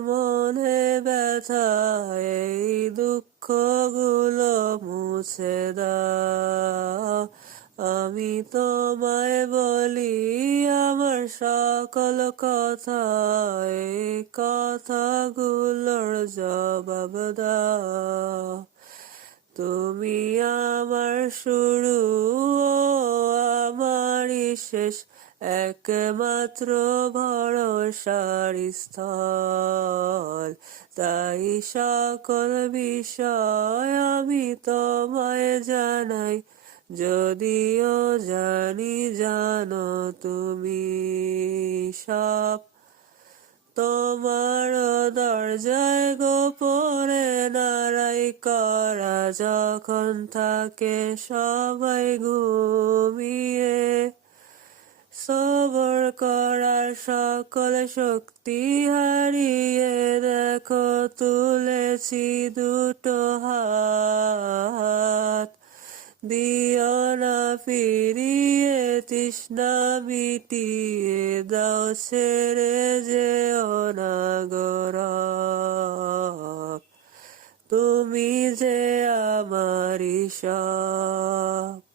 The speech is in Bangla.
মনে ব্যথা এই দুঃখগুলো মুছে দাও। আমি তোমায় বলি আমার সকল কথা, এই কথাগুলোর জবাব দাও। তুমি আমার শুরু ও আমারই শেষ, একমাত্র ভরসার স্থল। তাই সকল বিষয় আমি তোমায় জানাই, যদিও জানি জানো তুমি সব। তোমার দরজায় গোপনে নাড়াই করা, যখন থাকে সবাই ঘুমিয়ে। সবর করার সকল শক্তি হারিয়ে দেখো তুলেছি দুটো হাত। দিও না ফিরিয়ে তৃষ্ণা মিটিয়ে দাও, ছেড়ে যেও না গো রব। তুমি যে আমারই সব।